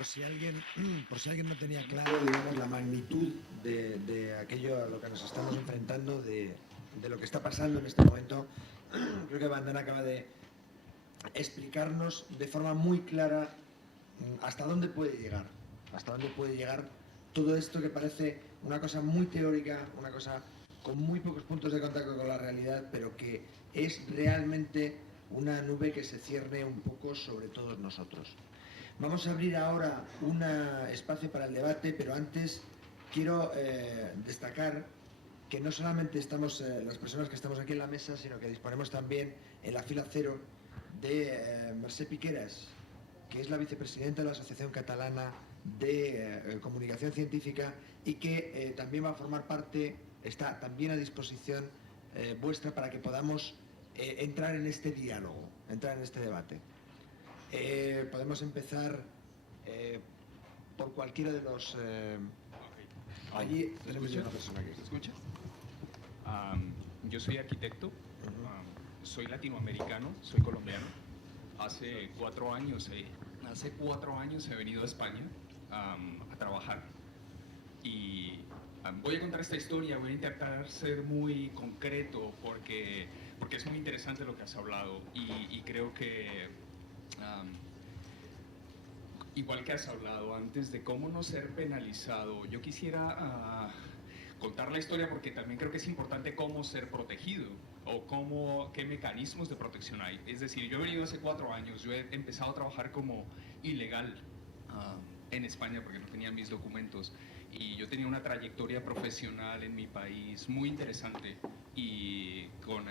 por si alguien no tenía claro, digamos, la magnitud de aquello a lo que nos estamos enfrentando, de lo que está pasando en este momento, creo que Vandana acaba de explicarnos de forma muy clara hasta dónde puede llegar todo esto que parece una cosa muy teórica, una cosa con muy pocos puntos de contacto con la realidad, pero que es realmente una nube que se cierne un poco sobre todos nosotros. Vamos a abrir ahora un espacio para el debate, pero antes quiero destacar que no solamente estamos las personas que estamos aquí en la mesa, sino que disponemos también en la fila cero de Mercè Piqueras, que es la vicepresidenta de la Asociación Catalana de Comunicación Científica y que también va a formar parte, está también a disposición vuestra para que podamos entrar en este diálogo, entrar en este debate. Podemos empezar por cualquiera de los... allí tenemos ya una persona aquí. ¿Se escucha? Yo soy arquitecto, soy latinoamericano, soy colombiano. Hace 4 años he venido a España a trabajar. Y voy a contar esta historia, voy a intentar ser muy concreto porque es muy interesante lo que has hablado y creo que igual que has hablado antes de cómo no ser penalizado, yo quisiera contar la historia porque también creo que es importante cómo ser protegido o qué mecanismos de protección hay. Es decir, yo he venido hace 4 años, yo he empezado a trabajar como ilegal en España porque no tenía mis documentos y yo tenía una trayectoria profesional en mi país muy interesante y con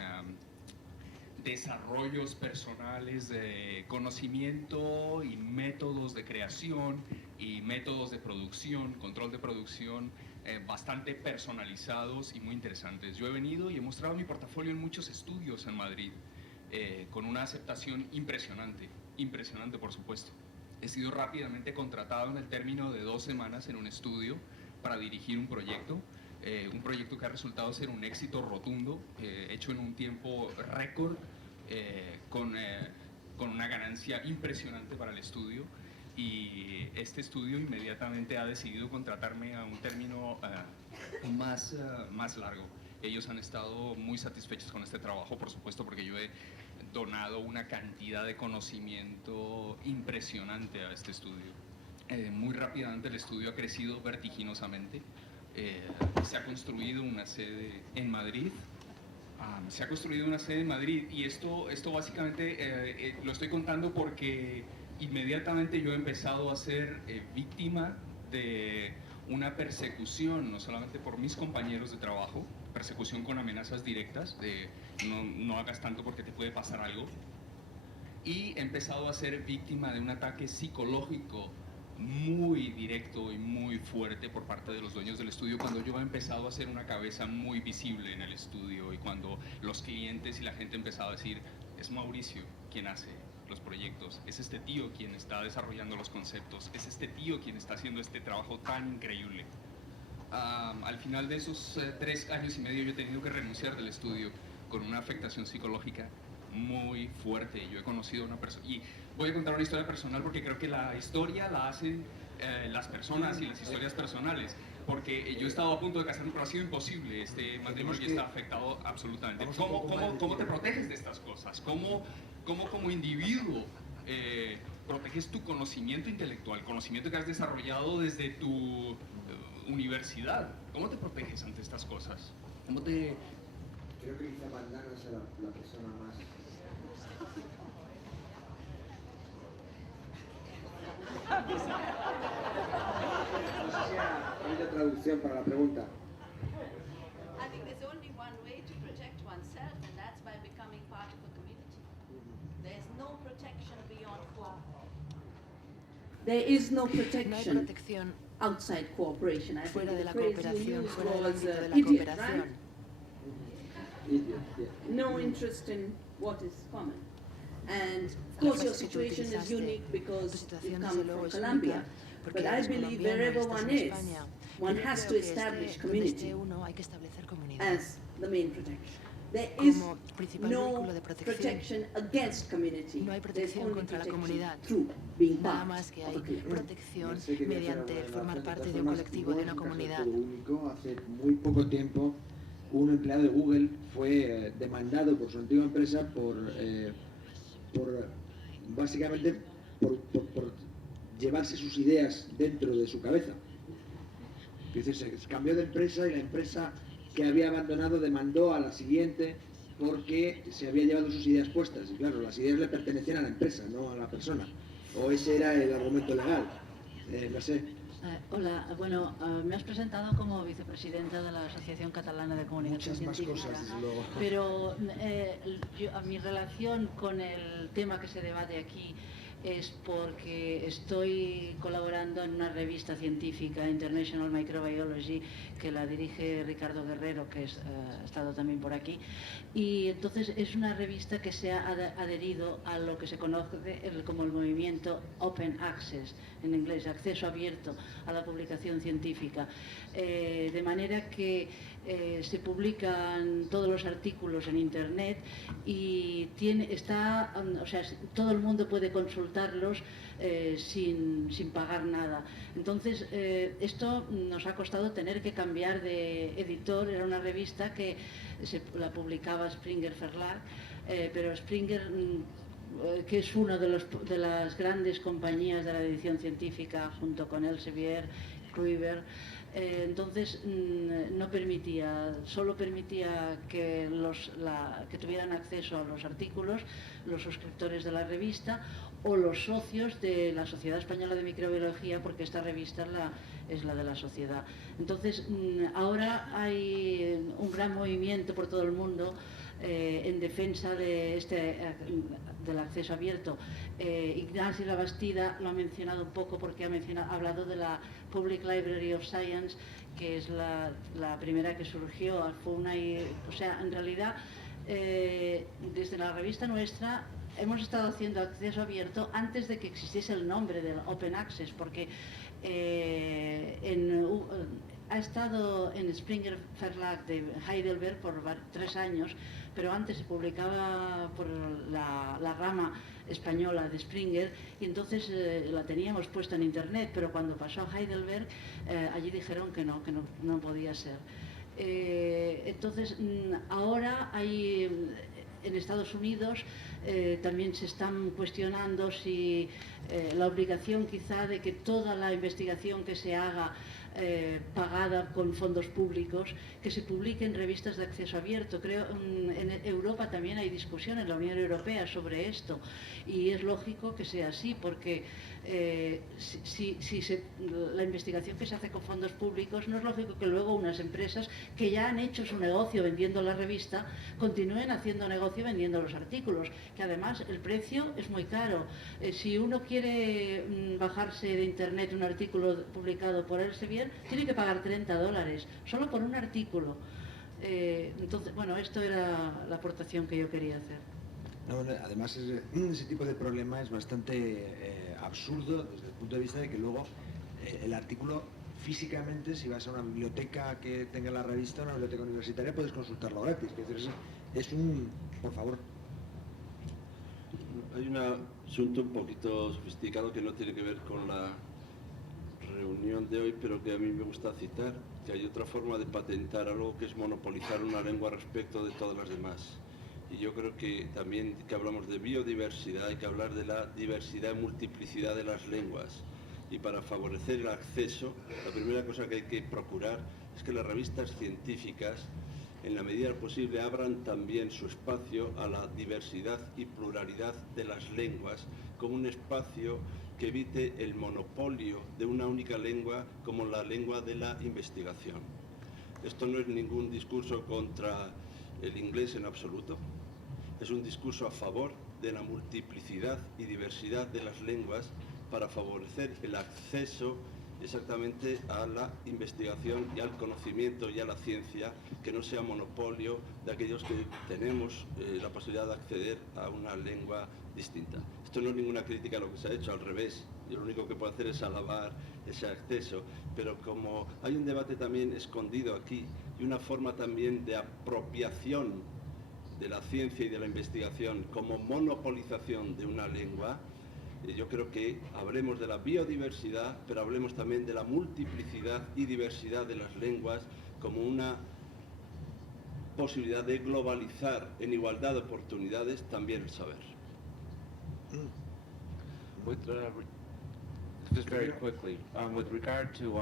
desarrollos personales de conocimiento y métodos de creación y métodos de producción, control de producción bastante personalizados y muy interesantes. Yo he venido y he mostrado mi portafolio en muchos estudios en Madrid con una aceptación impresionante, impresionante por supuesto. He sido rápidamente contratado en el término de 2 semanas en un estudio para dirigir un proyecto que ha resultado ser un éxito rotundo, hecho en un tiempo récord, con una ganancia impresionante para el estudio. Y este estudio inmediatamente ha decidido contratarme a un término más largo. Ellos han estado muy satisfechos con este trabajo, por supuesto, porque yo he donado una cantidad de conocimiento impresionante a este estudio. Muy rápidamente el estudio ha crecido vertiginosamente. Se ha construido una sede en Madrid. Y esto básicamente lo estoy contando porque inmediatamente yo he empezado a ser víctima de una persecución, no solamente por mis compañeros de trabajo, persecución con amenazas directas de no hagas tanto porque te puede pasar algo, y he empezado a ser víctima de un ataque psicológico muy directo y muy fuerte por parte de los dueños del estudio cuando yo he empezado a ser una cabeza muy visible en el estudio y cuando los clientes y la gente empezaba a decir, es Mauricio quien hace los proyectos, es este tío quien está desarrollando los conceptos, es este tío quien está haciendo este trabajo tan increíble. Al final de esos 3 años y medio yo he tenido que renunciar del estudio con una afectación psicológica muy fuerte. Yo he conocido a una persona, y voy a contar una historia personal porque creo que la historia la hacen las personas y las historias personales, porque yo he estado a punto de casarme, pero ha sido imposible. Este matrimonio está afectado absolutamente. ¿Cómo te proteges de estas cosas? ¿Cómo como individuo proteges tu conocimiento intelectual, conocimiento que has desarrollado desde tu universidad? ¿Cómo te proteges ante estas cosas? ¿Cómo te...? Creo que quizá Vandana es la persona más... No sé si hay una traducción para la pregunta. I think there's only one way to protect oneself, and that's by becoming part of a community. There's no protection beyond cooperation. There is no No hay protection protección outside cooperation. I fuera think de the la phrase you cooperación, used fuera del was ámbito de la idiot, cooperación. right? No interest in what is common. And of course your situation is unique because you come from Colombia. But I believe wherever one is, one has to establish community uno hay que establecer comunidad as the main protection. There is como principal no vehículo de protección. protection against community. No hay There's protección only contra la protection comunidad. through being Nada part más que of hay a community. protección No sé, quería hacer mediante alguna formar relación. parte todas de un formas, colectivo, de no una es un caso comunidad. todo único. Hace muy poco tiempo un empleado de Google fue demandado por su antigua empresa por básicamente por llevarse sus ideas dentro de su cabeza. Es decir, se cambió de empresa y la empresa que había abandonado demandó a la siguiente porque se había llevado sus ideas puestas. Y claro, las ideas le pertenecían a la empresa, no a la persona. O ese era el argumento legal. No sé. Hola, bueno, me has presentado como vicepresidenta de la Asociación Catalana de Comunicación Muchas más Científica. cosas, desde luego. Pero mi relación con el tema que se debate aquí es porque estoy colaborando en una revista científica, International Microbiology, que la dirige Ricardo Guerrero, que ha estado también por aquí. Y entonces es una revista que se ha adherido a lo que se conoce como el movimiento Open Access, en inglés, acceso abierto a la publicación científica. De manera que se publican todos los artículos en Internet y todo el mundo puede consultarlos sin pagar nada. Entonces, esto nos ha costado tener que cambiar de editor. Era una revista que la publicaba Springer Verlag, pero Springer, que es una de las grandes compañías de la edición científica, junto con Elsevier, Kruiver, entonces no permitía, solo permitía que tuvieran acceso a los artículos los suscriptores de la revista o los socios de la Sociedad Española de Microbiología, porque esta revista es la de la sociedad. Entonces, ahora hay un gran movimiento por todo el mundo en defensa del acceso abierto. Ignacio Labastida lo ha mencionado un poco porque ha hablado de la Public Library of Science, que es la primera que surgió. En realidad, desde la revista nuestra hemos estado haciendo acceso abierto antes de que existiese el nombre del Open Access, porque ha estado en Springer Verlag de Heidelberg por 3 años, pero antes se publicaba por la rama española de Springer, y entonces la teníamos puesta en Internet, pero cuando pasó a Heidelberg, allí dijeron que no podía ser. Entonces, ahora hay en Estados Unidos también se están cuestionando si la obligación quizá de que toda la investigación que se haga pagada con fondos públicos, que se publique en revistas de acceso abierto. Creo en Europa también hay discusión en la Unión Europea sobre esto, y es lógico que sea así, porque la investigación que se hace con fondos públicos, no es lógico que luego unas empresas que ya han hecho su negocio vendiendo la revista continúen haciendo negocio vendiendo los artículos, que además el precio es muy caro. Si uno quiere bajarse de Internet un artículo publicado por Elsevier, tiene que pagar $30 solo por un artículo. Entonces, bueno, esto era la aportación que yo quería hacer. No, además, ese tipo de problema es bastante absurdo desde el punto de vista de que luego el artículo físicamente, si vas a una biblioteca que tenga la revista, una biblioteca universitaria, puedes consultarlo gratis. Es un... Por favor. Hay un asunto un poquito sofisticado que no tiene que ver con la reunión de hoy, pero que a mí me gusta citar, que hay otra forma de patentar algo, que es monopolizar una lengua respecto de todas las demás. Y yo creo que también que hablamos de biodiversidad, hay que hablar de la diversidad y multiplicidad de las lenguas. Y para favorecer el acceso, la primera cosa que hay que procurar es que las revistas científicas, en la medida posible, abran también su espacio a la diversidad y pluralidad de las lenguas, como un espacio que evite el monopolio de una única lengua como la lengua de la investigación. Esto no es ningún discurso contra el inglés en absoluto, es un discurso a favor de la multiplicidad y diversidad de las lenguas para favorecer el acceso exactamente a la investigación y al conocimiento y a la ciencia, que no sea monopolio de aquellos que tenemos la posibilidad de acceder a una lengua distinta. Esto no es ninguna crítica a lo que se ha hecho, al revés. Yo lo único que puedo hacer es alabar ese acceso, pero como hay un debate también escondido aquí y una forma también de apropiación de la ciencia y de la investigación como monopolización de una lengua, yo creo que hablemos de la biodiversidad, pero hablemos también de la multiplicidad y diversidad de las lenguas como una posibilidad de globalizar en igualdad de oportunidades también el saber. Just very quickly, with regard to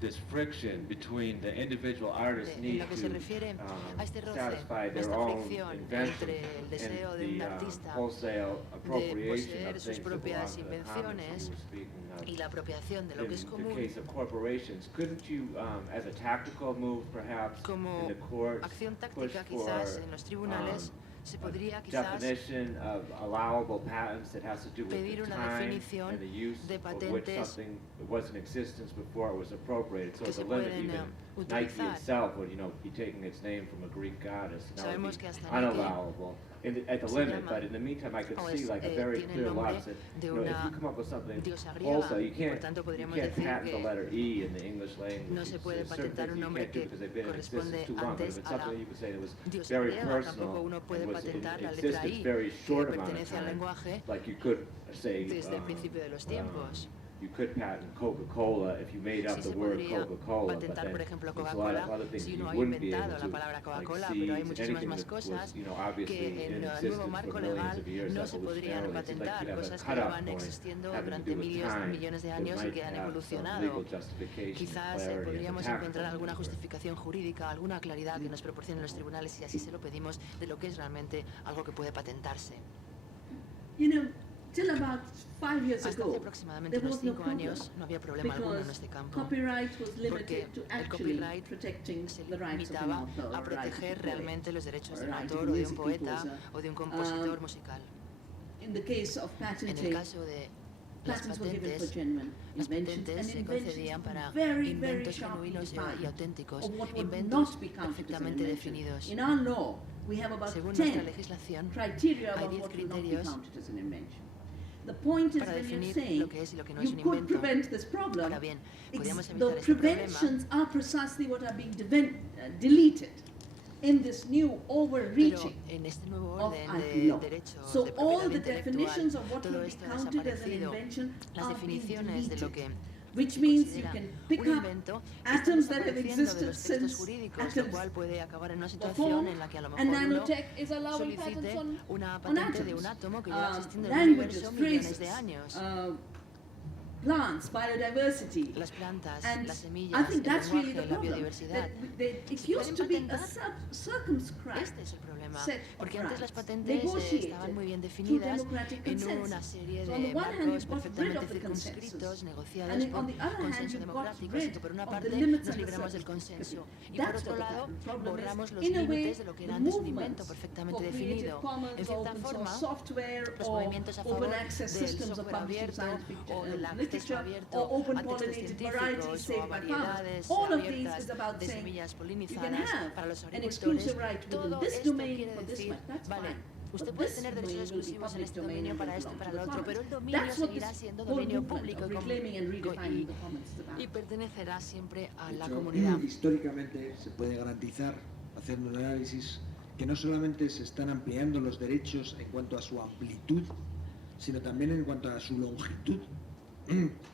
this friction between the individual artists' En need lo que se to refiere a este roce, satisfy their esta own fricción invention entre el deseo and de un the artista wholesale de appropriation poseer of sus things that propias belong to the commons invenciones you were speaking of. y la apropiación de lo que es In común, the case of corporations, couldn't you, as a tactical move perhaps, como in the courts, acción push táctica for quizás en los tribunales, se podría quizás definition of allowable patents that has to do with pedir the una time definición and the use de of which patentes something was in existence before it was appropriated. So que as se a limit, pueden, even Nike utilizar. itself would, be taking its name from a Greek goddess. And that Sabemos would que be hasta Nike unallowable at the se limit, llama, but in the meantime, I could o see es, like a very tiene el clear nombre law that de if una you come up with something diosa griega, also, you y por can't tanto podríamos patent decir the que letter E in the English language. no se puede There's certain patentar things un you nombre can't do que because they've been in corresponde existence too long, but antes if it's a la something you could say that was diosa very griega, personal tampoco uno puede and was in patentar la letra existence I, very que short amount of pertenece al time, lenguaje like you could say desde el principio de los tiempos. you could patent Coca-Cola if you made up Sí the se word podría Coca-Cola, but patentar, then por ejemplo, there's a lot of Coca-Cola other things si you uno ha wouldn't be inventado able la to, palabra like Coca-Cola, pero hay seeds, muchísimas anything más that was, cosas obviously que en in el nuevo existence marco for millions legal of years, no like se evolutionarily. podrían It's like patentar, you'd have a cosas que cutoff llevan point existiendo having to durante do with time millones de that años y might que han have some evolucionado. legal justification, Quizás clarity, as a podríamos tactical encontrar alguna maneuver. justificación jurídica, alguna claridad que nos proporcionen los tribunales si así se lo pedimos de lo que es realmente algo que puede patentarse. Till about 5 years Hasta hace ago, aproximadamente there unos was no 5 problem años no había problema alguno en because este campo, copyright was porque limited to el actually copyright protecting se the rights of an limitaba author a or rights of proteger a poet. realmente los derechos de un or right of autor a o de un music poeta composer. o de un compositor musical. In the case of En el patenting, caso de las patents were given for patentes, genuine las inventions, patentes and se inventions concedían para very inventos sharply genuinos y defined auténticos, of what would inventos not be counted as an perfectamente invention. definidos. In our law, we have about Según nuestra 10 legislación, criteria hay about 10 what will not be criterios counted as an invention. The point is para when you're definir saying lo que es y lo que no es you un could invento. prevent this problem, Ahora bien, podríamos the evitar este problema. preventions are precisely what are being deleted in this new Pero overreaching en este nuevo of orden IP de law. derechos So de all propiedad the definitions intelectual, of what todo will be esto ha counted as an desaparecido. invention Las are being definiciones de lo que deleted, which se means you considera can pick un up invento están atoms that have desapareciendo de existed los textos since jurídicos, lo atoms cual puede acabar en una were situación formed, en la que a lo and mejor uno nanotech is allowing solicite patents on una on patente de atoms. un átomo que lleva existiendo en el Languages, universo millones phrases, de años. Plants, biodiversity. Las plantas, And las I semillas, think el that's really lenguaje, the la problem. biodiversidad. It ¿Se used to be pueden a patentar? circumscribed Este es el problema, set of porque antes las rights, patentes negotiated estaban muy bien through definidas democratic en consensus. una serie So on the de one hand, marcos you got rid perfectamente of the circunscritos, consensus. negociados And por on the other hand, consenso you got democrático, rid así que por una of the parte limits nos and the libramos del circumstances. consenso y por That's otro what the lado patent problem is. borramos los In a way, límites de lo que era the antes un movements invento perfectamente for Creative definido. Commons, En cierta open forma, source software, los or movimientos a favor open access del systems of software publishing abierto scientific o del acceso literature, abierto or open a textos pollinated varieties científicos o a saved by farmers. variedades All of these abiertas is about de saying semillas you can polinizadas have para los an agricultores. exclusive right within Todo this esto domain quiere for this decir, one. That's vale, fine. usted But puede this tener domain derechos will be exclusivos en public este domain dominio and para will esto y belong para to lo the otro, pero el commons. dominio That's what seguirá this siendo whole dominio movement público of reclaiming and redefining the commons is about. y pertenecerá siempre a De la hecho, comunidad. históricamente se puede garantizar, haciendo un análisis, que no solamente se están ampliando los derechos en cuanto a su amplitud, sino también en cuanto a su longitud,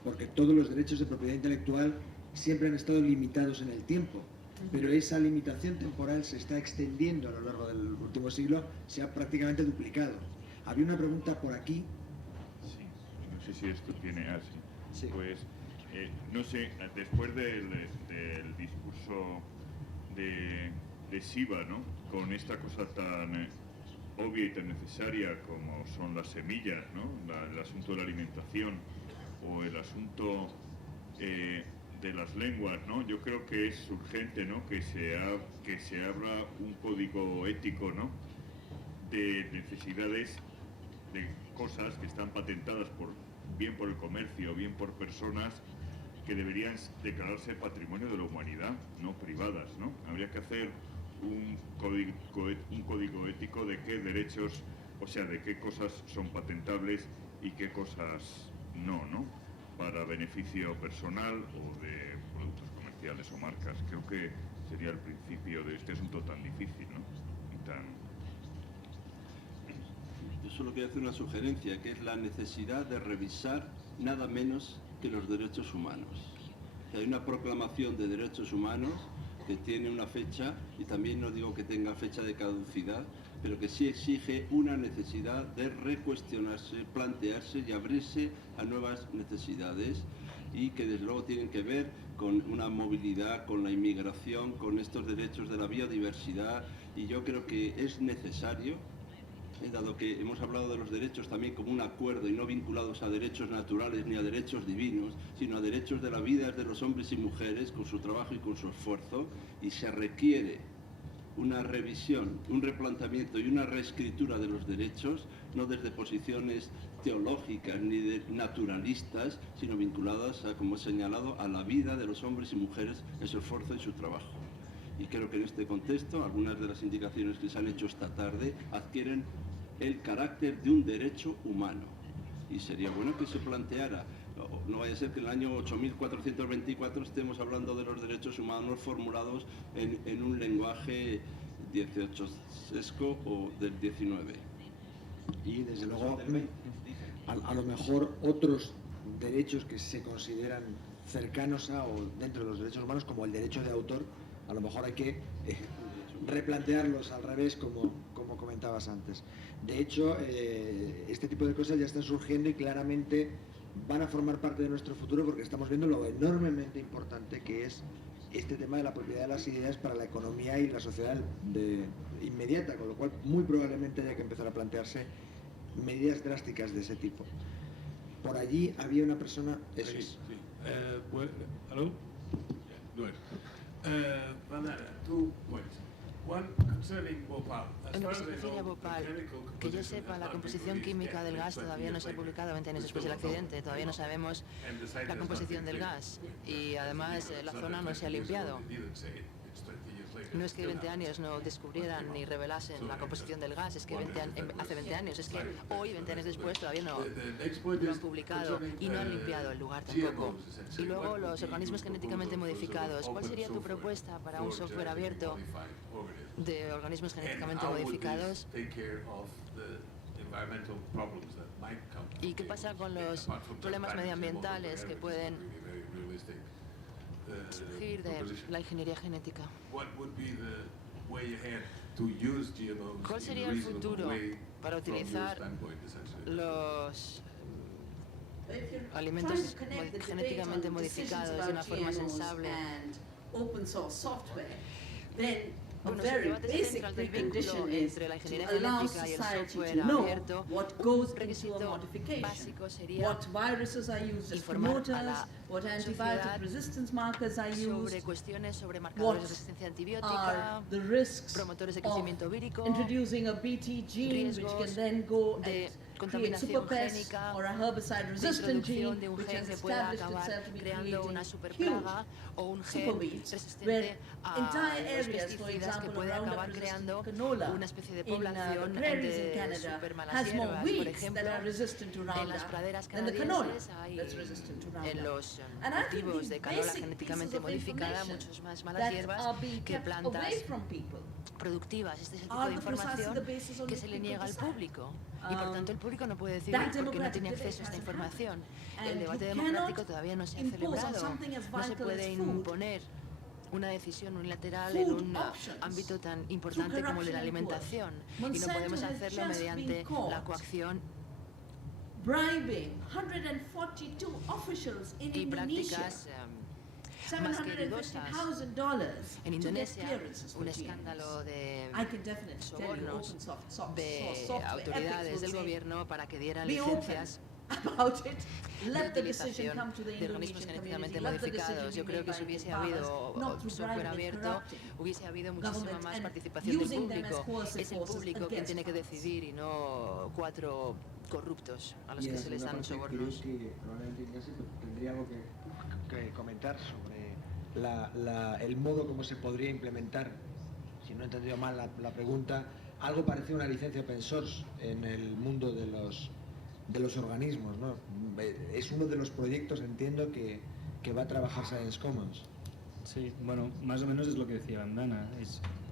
porque todos los derechos de propiedad intelectual siempre han estado limitados en el tiempo, pero esa limitación temporal se está extendiendo a lo largo del último siglo, se ha prácticamente duplicado. Había una pregunta por aquí. Sí, no sé si esto tiene así. Sí. Pues, no sé, después del discurso de Siva, ¿no? Con esta cosa tan obvia y tan necesaria como son las semillas, ¿no? El asunto de la alimentación o el asunto de las lenguas, ¿no? Yo creo que es urgente, ¿no? Que se abra un código ético, ¿no? De necesidades, de cosas que están patentadas bien por el comercio, bien por personas que deberían declararse patrimonio de la humanidad, no privadas, ¿no? Habría que hacer un código ético de qué derechos, o sea, de qué cosas son patentables y qué cosas no, ¿no? Para beneficio personal o de productos comerciales o marcas. Creo que sería el principio de este asunto tan difícil, ¿no? Y tan Yo solo quiero hacer una sugerencia, que es la necesidad de revisar nada menos que los derechos humanos. Hay una proclamación de derechos humanos que tiene una fecha, y también no digo que tenga fecha de caducidad, pero que sí exige una necesidad de recuestionarse, plantearse y abrirse a nuevas necesidades, y que desde luego tienen que ver con una movilidad, con la inmigración, con estos derechos de la biodiversidad, y yo creo que es necesario, dado que hemos hablado de los derechos también como un acuerdo y no vinculados a derechos naturales ni a derechos divinos, sino a derechos de la vida de los hombres y mujeres con su trabajo y con su esfuerzo, y se requiere una revisión, un replanteamiento y una reescritura de los derechos, no desde posiciones teológicas ni de naturalistas, sino vinculadas a, como he señalado, a la vida de los hombres y mujeres en su esfuerzo y su trabajo. Y creo que en este contexto algunas de las indicaciones que se han hecho esta tarde adquieren el carácter de un derecho humano. Y sería bueno que se planteara, no vaya a ser que en el año 8424 estemos hablando de los derechos humanos formulados en un lenguaje 18esco o del 19. Y desde luego, a lo mejor otros derechos que se consideran cercanos a o dentro de los derechos humanos, como el derecho de autor, a lo mejor hay que replantearlos al revés, como comentabas antes. De hecho, este tipo de cosas ya están surgiendo y claramente van a formar parte de nuestro futuro, porque estamos viendo lo enormemente importante que es este tema de la propiedad de las ideas para la economía y la sociedad inmediata, con lo cual muy probablemente haya que empezar a plantearse medidas drásticas de ese tipo. Por allí había una persona... Eso es. Hello? Good. Vandana, 2 points. One concerning Bhopal. En lo que se refiere a Bhopal, que yo sepa, la composición química del gas todavía no se ha publicado 20 años después del accidente, todavía no sabemos la composición del gas y además la zona no se ha limpiado. No es que 20 años no descubrieran ni revelasen la composición del gas, es que hace 20 años, es que hoy, 20 años después, todavía no lo han publicado y no han limpiado el lugar tampoco. Y luego los organismos genéticamente modificados. ¿Cuál sería tu propuesta para un software abierto de organismos genéticamente modificados? ¿Y qué pasa con los problemas medioambientales que pueden surgir de la ingeniería genética? ¿Cuál sería el futuro para utilizar los alimentos genéticamente modificados de una forma sensible? Bueno, si el debate se centra del vínculo entre la ingeniería genética y el software abierto, un requisito básico sería informar a la sociedad sobre cuestiones sobre marcadores de resistencia antibiótica, promotores de crecimiento vírico, riesgos de contaminación génica, de introducción de un gen que pueda acabar creando una superplaga o un gen resistente a los pesticidas que puede acabar creando una especie de población de supermalas hierbas. Por ejemplo, en las praderas canadienses hay, en los cultivos de canola genéticamente modificada, muchas más malas hierbas que plantas productivas. Este es el tipo de información que se le niega al público. Y por tanto el público no puede decidir porque no tiene acceso a esta información. El debate democrático todavía no se ha celebrado. No se puede imponer una decisión unilateral en un ámbito tan importante como el de la alimentación. Y no podemos hacerlo mediante la coacción y prácticas más que dudosas. En Indonesia, un escándalo de sobornos de autoridades del gobierno para que dieran licencias de utilización de organismos genéticamente modificados. Yo creo que si hubiese habido software abierto, hubiese habido muchísima más participación del público. Es el público quien tiene que decidir y no 4 corruptos a los que se les dan sobornos. Probablemente Ignacio tendría algo que comentar sobre el modo como se podría implementar, si no he entendido mal la pregunta, algo parecido a una licencia open source en el mundo de los organismos, ¿no? Es uno de los proyectos, entiendo, que va a trabajar Science Commons. Sí, bueno, más o menos es lo que decía Vandana.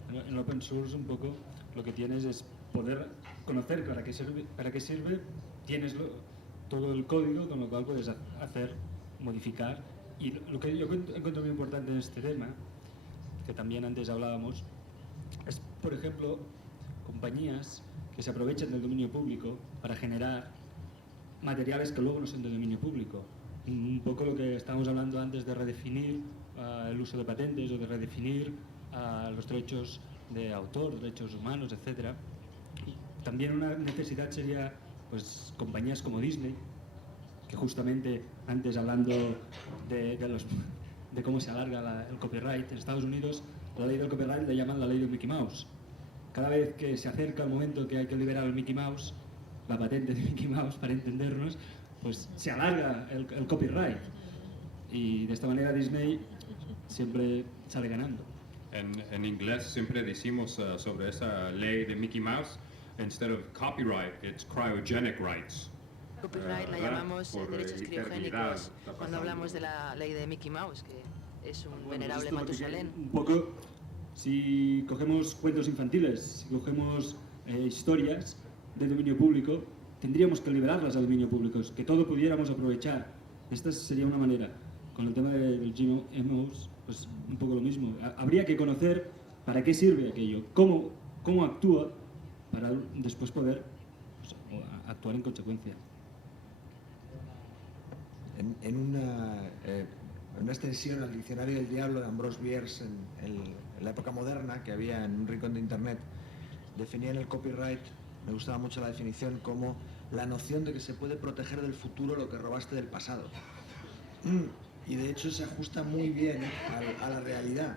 En el open source un poco lo que tienes es poder conocer para qué sirve, tienes todo el código con lo cual puedes hacer, modificar. Y lo que yo encuentro muy importante en este tema, que también antes hablábamos, es, por ejemplo, compañías que se aprovechan del dominio público para generar materiales que luego no son de dominio público. Un poco lo que estábamos hablando antes de redefinir el uso de patentes o de redefinir los derechos de autor, derechos humanos, etc. También una necesidad sería pues compañías como Disney, que justamente antes hablando de cómo se alarga el copyright en Estados Unidos, la ley del copyright le llaman la ley de Mickey Mouse. Cada vez que se acerca el momento que hay que liberar el Mickey Mouse, la patente de Mickey Mouse, para entendernos, pues se alarga el copyright. Y de esta manera Disney siempre sale ganando. En inglés siempre decimos sobre esa ley de Mickey Mouse, instead of copyright, it's cryogenic rights. Copyright la llamamos derechos criogénicos cuando hablamos de la ley de Mickey Mouse, que es un venerable Matusalén. Un poco, si cogemos cuentos infantiles, si cogemos historias de dominio público, tendríamos que liberarlas al dominio público, que todo pudiéramos aprovechar. Esta sería una manera. Con el tema del GMOs, pues un poco lo mismo. Habría que conocer para qué sirve aquello, cómo actúa, para después poder pues, actuar en consecuencia. En una extensión al diccionario del diablo de Ambrose Bierce en la época moderna, que había en un rincón de internet, definían el copyright, me gustaba mucho la definición, como la noción de que se puede proteger del futuro lo que robaste del pasado. Y de hecho se ajusta muy bien a la realidad.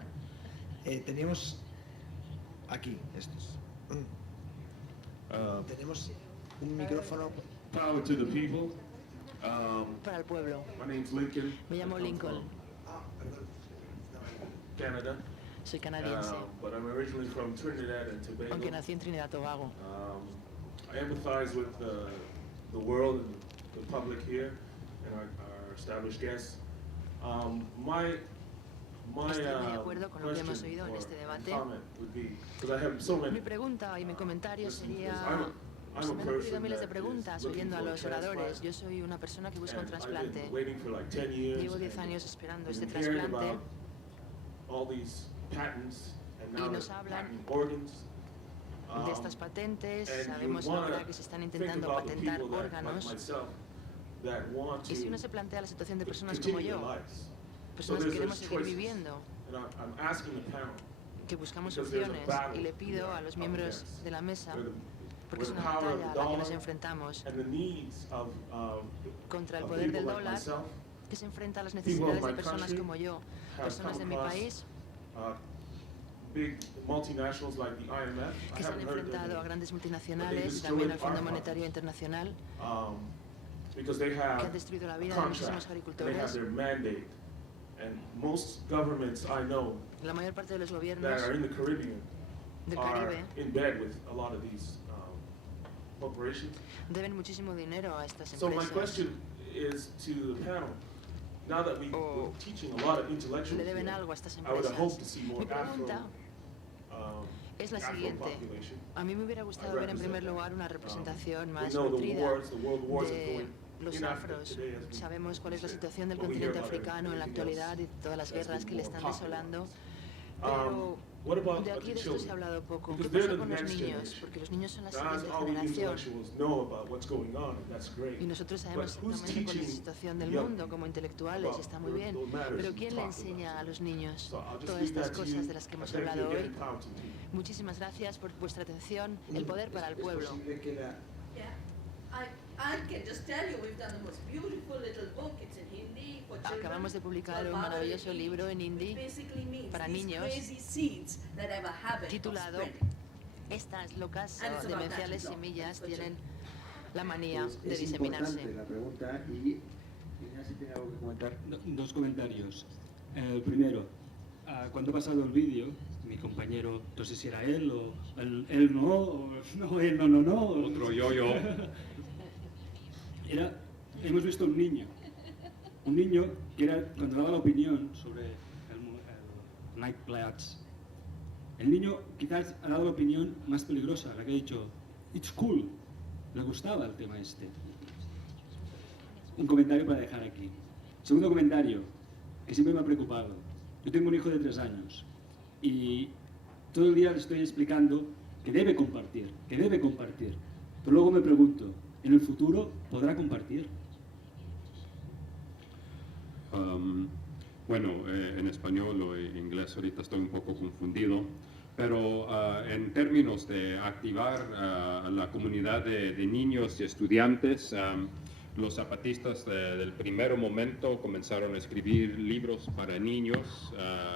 Teníamos aquí estos. Tenemos un micrófono. Power to the people. Para el pueblo. My name's Lincoln. Me llamo Lincoln. Canada. Soy canadiense. But I'm originally from Trinidad and Tobago. Aunque nací en Trinidad y Tobago. I empathize with the world and the public here and our established guests. Estoy de acuerdo con lo que hemos oído en este debate. Mi pregunta y mi comentario sería, me han ocurrido miles de preguntas oyendo a los oradores. Yo soy una persona que busca un trasplante. Llevo 10 años esperando este trasplante y nos hablan de estas patentes. Sabemos ahora que se están intentando patentar órganos. Y si uno se plantea la situación de personas como yo, personas que queremos seguir viviendo, que buscamos opciones, y le pido a los miembros de la mesa, porque es una batalla a la que nos enfrentamos, contra el poder del dólar, que se enfrenta a las necesidades de personas como yo, personas de mi país, que se han enfrentado a grandes multinacionales y también al Fondo Monetario Internacional, que han destruido la vida de muchísimos agricultores. La mayor parte de los gobiernos del Caribe deben muchísimo dinero a estas empresas. Le deben algo a estas empresas. Mi pregunta es la siguiente. A mí me hubiera gustado ver en primer lugar una representación más nutrida de los afros. Sabemos cuál es la situación del continente africano en la actualidad y todas las guerras que le están desolando. Pero de aquí de esto se ha hablado poco. ¿Qué pasa con los niños? Porque los niños son la siguiente generación. Y nosotros sabemos exactamente cuál es la situación del mundo como intelectuales, y está muy bien. Pero ¿quién le enseña a los niños todas estas cosas de las que hemos hablado hoy? Muchísimas gracias por vuestra atención. El poder para el pueblo. Acabamos de publicar un maravilloso libro en hindi para niños titulado Estas locas demenciales semillas tienen la manía de diseminarse. La pregunta y Ignacio tiene algo que comentar. Dos comentarios. El primero, cuando ha pasado el vídeo, mi compañero, no sé si era él o él no, o no, él no. Otro yo. Hemos visto un niño que cuando daba la opinión sobre el Night Bloods, el niño quizás ha dado la opinión más peligrosa, la que ha dicho, it's cool. Le gustaba el tema este. Un comentario para dejar aquí. Segundo comentario, que siempre me ha preocupado. Yo tengo un hijo de 3 años y todo el día le estoy explicando que debe compartir, Pero luego me pregunto, ¿en el futuro podrá compartir? Bueno, en español o en inglés ahorita estoy un poco confundido, pero en términos de activar la comunidad de niños y estudiantes, los zapatistas del primer momento comenzaron a escribir libros para niños,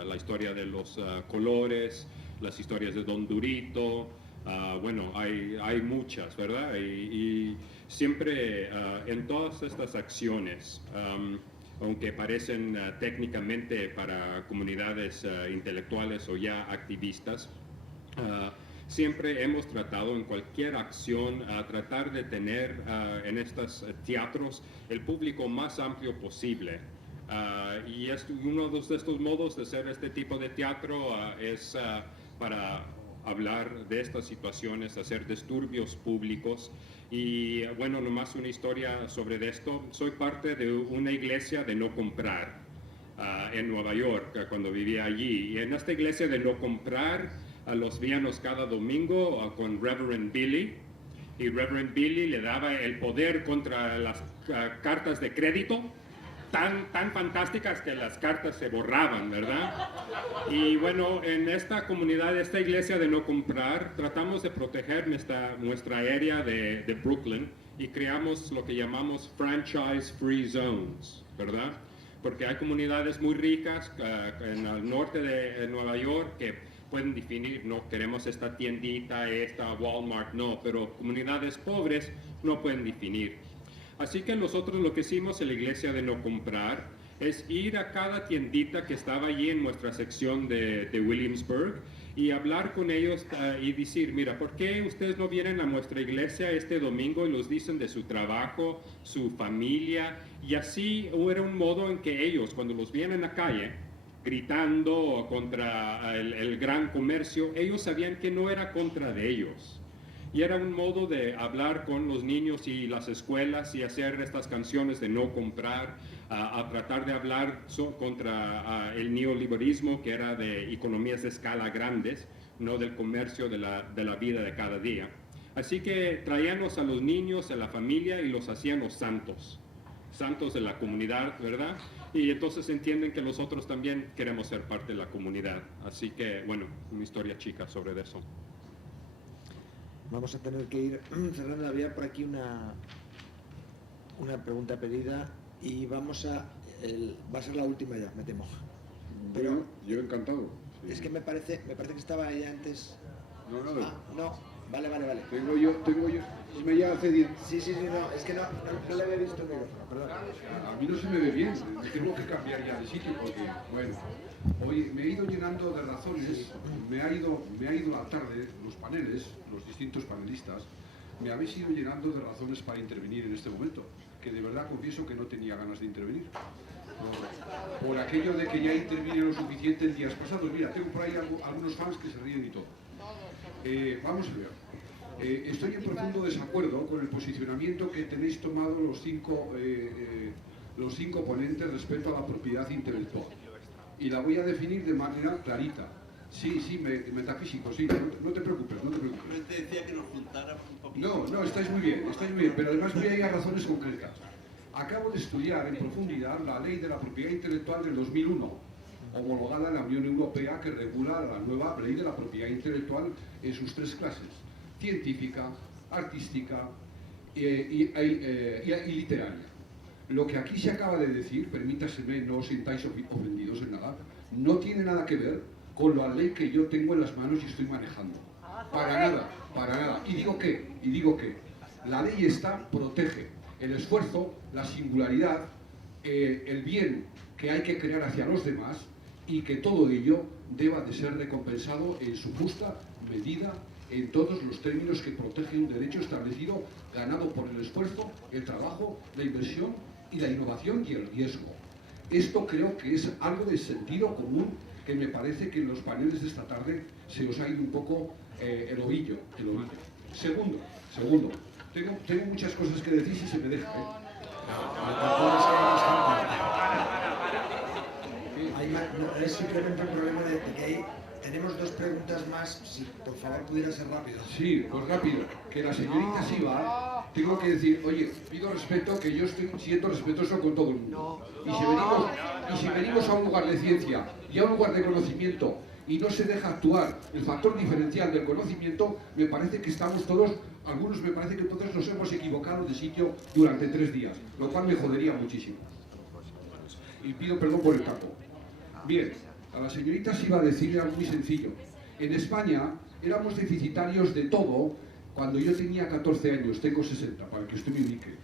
la historia de los colores, las historias de Don Durito, bueno, hay muchas, ¿verdad? Y siempre en todas estas acciones, aunque parecen técnicamente para comunidades intelectuales o ya activistas, siempre hemos tratado en cualquier acción a tratar de tener en estos teatros el público más amplio posible. Y uno de estos modos de hacer este tipo de teatro es para hablar de estas situaciones, hacer disturbios públicos. Y bueno, nomás una historia sobre esto. Soy parte de una iglesia de no comprar en Nueva York cuando vivía allí. Y en esta iglesia de no comprar, los víamos cada domingo con Reverend Billy. Y Reverend Billy le daba el poder contra las cartas de crédito, tan fantásticas que las cartas se borraban, ¿verdad? Y bueno, en esta comunidad, esta iglesia de no comprar, tratamos de proteger nuestra área de Brooklyn y creamos lo que llamamos franchise free zones, ¿verdad? Porque hay comunidades muy ricas en el norte de Nueva York que pueden definir, no queremos esta tiendita, esta Walmart, no, pero comunidades pobres no pueden definir. Así que nosotros lo que hicimos en la iglesia de no comprar es ir a cada tiendita que estaba allí en nuestra sección de Williamsburg y hablar con ellos y decir, mira, ¿por qué ustedes no vienen a nuestra iglesia este domingo y los dicen de su trabajo, su familia? Y así era un modo en que ellos, cuando los veían en la calle, gritando contra el gran comercio, ellos sabían que no era contra de ellos. Y era un modo de hablar con los niños y las escuelas y hacer estas canciones de no comprar, a tratar de hablar contra el neoliberalismo, que era de economías de escala grandes, no del comercio de la vida de cada día. Así que traíamos a los niños, a la familia y los hacíamos santos de la comunidad, ¿verdad? Y entonces entienden que nosotros también queremos ser parte de la comunidad. Así que, bueno, una historia chica sobre eso. Vamos a tener que ir cerrando. Había por aquí una pregunta pedida y va a ser la última ya, me temo. Pero yo encantado. Sí. Es que me parece que estaba ella antes. No. Vale. Tengo yo. Me ya hace 10. Sí, no, es que no le había visto el micrófono, perdón. A mí no se me ve bien, tengo que cambiar ya de sitio porque, bueno, hoy me he ido llenando de razones, me ha ido la tarde, los paneles, los distintos panelistas, me habéis ido llenando de razones para intervenir en este momento, que de verdad confieso que no tenía ganas de intervenir. Por aquello de que ya intervine lo suficiente en días pasados. Mira, tengo por ahí algunos fans que se ríen y todo. Vamos a ver. Estoy en profundo desacuerdo con el posicionamiento que tenéis tomado los cinco ponentes respecto a la propiedad intelectual. Y la voy a definir de manera clarita. Sí, metafísico, sí, no te preocupes. Yo te decía que nos juntáramos un poquito. No, estáis muy bien, pero además voy a ir a razones concretas. Acabo de estudiar en profundidad la ley de la propiedad intelectual del 2001, homologada en la Unión Europea, que regula la nueva ley de la propiedad intelectual en sus 3 clases: científica, artística y literaria. Lo que aquí se acaba de decir, permítaseme, no os sintáis ofendidos en nada, no tiene nada que ver con la ley que yo tengo en las manos y estoy manejando. Para nada. Y digo que la ley protege el esfuerzo, la singularidad, el bien que hay que crear hacia los demás, y que todo ello deba de ser recompensado en su justa medida, en todos los términos que protege un derecho establecido, ganado por el esfuerzo, el trabajo, la inversión y la innovación y el riesgo. Esto creo que es algo de sentido común que me parece que en los paneles de esta tarde se os ha ido un poco el ovillo. Segundo, tengo muchas cosas que decir si se me deja, Es simplemente un problema de que tenemos dos preguntas más, si por favor pudiera ser rápido. Sí, pues rápido. Que la señorita Siva, tengo que decir, oye, pido respeto, que yo estoy siendo respetuoso con todo el mundo. Y si venimos a un lugar de ciencia y a un lugar de conocimiento y no se deja actuar el factor diferencial del conocimiento, me parece que estamos todos, algunos me parece que entonces nos hemos equivocado de sitio durante 3 días, lo cual me jodería muchísimo. Y pido perdón por el taco. Bien, a la señorita sí iba a decirle algo muy sencillo. En España éramos deficitarios de todo cuando yo tenía 14 años, tengo 60, para que usted me ubique.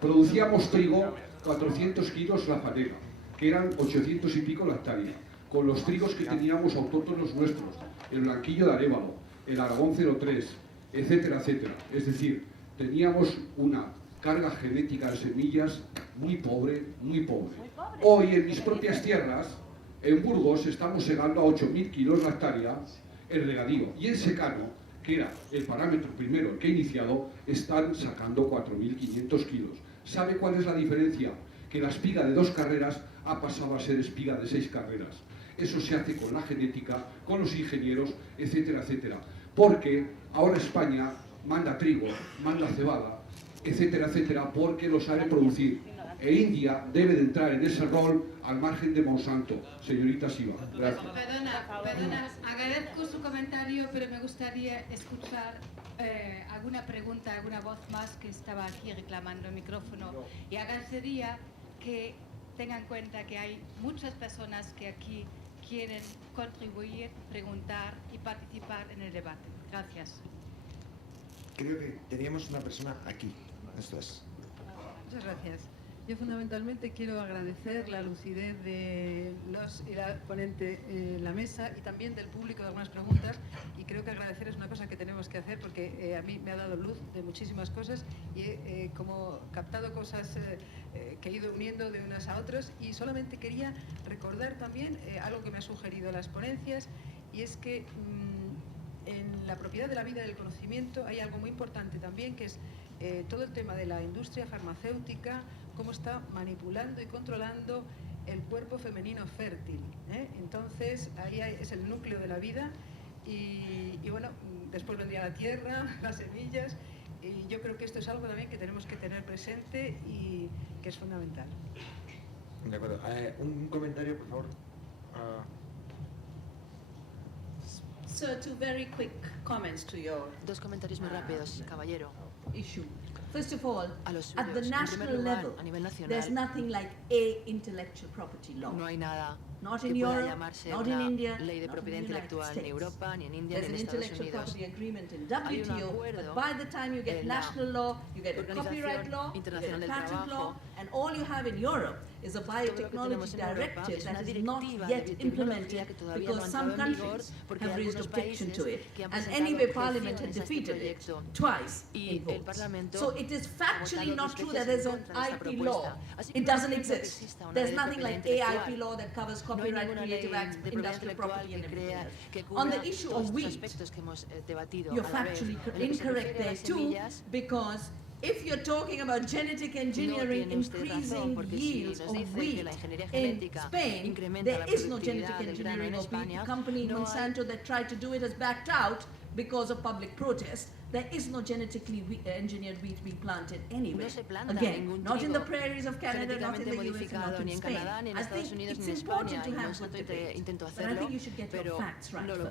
Producíamos trigo, 400 kilos la fatega, que eran 800 y pico la hectárea, con los trigos que teníamos autóctonos nuestros, el blanquillo de Arévalo, el Aragón 03, etcétera, etcétera. Es decir, teníamos una carga genética de semillas muy pobre, muy pobre. Hoy en mis propias tierras, en Burgos, estamos segando a 8.000 kilos la hectárea el regadío, y en secano, que era el parámetro primero, el que he iniciado, están sacando 4.500 kilos. ¿Sabe cuál es la diferencia? Que la espiga de 2 carreras ha pasado a ser espiga de 6 carreras. Eso se hace con la genética, con los ingenieros, etcétera, etcétera. Porque ahora España manda trigo, manda cebada, etcétera, etcétera, porque lo sabe producir. E India debe de entrar en ese rol al margen de Monsanto. Señorita Siva, gracias. Perdona, agradezco su comentario, pero me gustaría escuchar alguna pregunta, alguna voz más que estaba aquí reclamando el micrófono. Y agradecería que tengan en cuenta que hay muchas personas que aquí quieren contribuir, preguntar y participar en el debate. Gracias. Creo que teníamos una persona aquí. Esto es. Muchas gracias. Yo fundamentalmente quiero agradecer la lucidez de los y la ponente en la mesa y también del público de algunas preguntas, y creo que agradecer es una cosa que tenemos que hacer porque a mí me ha dado luz de muchísimas cosas y he como captado cosas que he ido uniendo de unas a otras, y solamente quería recordar también algo que me ha sugerido las ponencias, y es que en la propiedad de la vida y del conocimiento hay algo muy importante también, que es todo el tema de la industria farmacéutica, cómo está manipulando y controlando el cuerpo femenino fértil, ¿eh? Entonces, ahí es el núcleo de la vida y bueno, después vendría la tierra, las semillas, y yo creo que esto es algo también que tenemos que tener presente y que es fundamental. De acuerdo. Un comentario, por favor. So, 2 very quick comments to your Dos comentarios muy rápidos, caballero. issue. First of all, A los at the suyos. En national primer lugar, level, a nivel nacional, there's nothing like a intellectual property law. no hay nada Not que in pueda Europe, llamarse not in una India, ley de not in propiedad the United intelectual ni en States. Europa, ni en India, There's ni an en Estados intellectual Unidos. property agreement in Hay un WTO, but acuerdo by the time you get en la national law, you get a copyright Organización law, you get Internacional a del patent law, Trabajo. and all you have in Europe is a Todo lo que biotechnology tenemos en Europa directive es that una is not directiva yet de biotecnología implemented que todavía no ha because some entrado en vigor countries porque have hay raised algunos objection to países it. que han And presentado anyway, Parliament objeciones had a este defeated it proyecto. twice Y in el votes. Parlamento So it is factually ha votado not 2 true veces that there's en an contra de esta IP propuesta. law. Así que It no doesn't entiendo que exist. exista una There's ley de nothing like propiedad AIP intelectual. law that covers No hay copyright, ninguna creative ley acts, de propiedad industrial intelectual property, and que everything crea else. que On cubra the issue todos of estos wheat, aspectos que hemos debatido you're a la vez. factually En lo que se incorrect refiere a there las too, semillas, because if you're talking about genetic engineering tiene usted razón, increasing porque si yields nos of dice que wheat la ingeniería in genética Spain, incrementa la there is no productividad genetic del grano en engineering of wheat. España, The company no hay Monsanto that tried to do it has backed out because of public protest. There is no genetically engineered wheat being planted anywhere. No se planta Again, ningún not in the trigo prairies of Canada, not in the US, and modificado not ni in en Spain. Canadá, ni en I Estados think Unidos, it's ni en important España, to y have Monsanto good debate, intentó but I hacerlo, think you should get your pero facts right no lo first.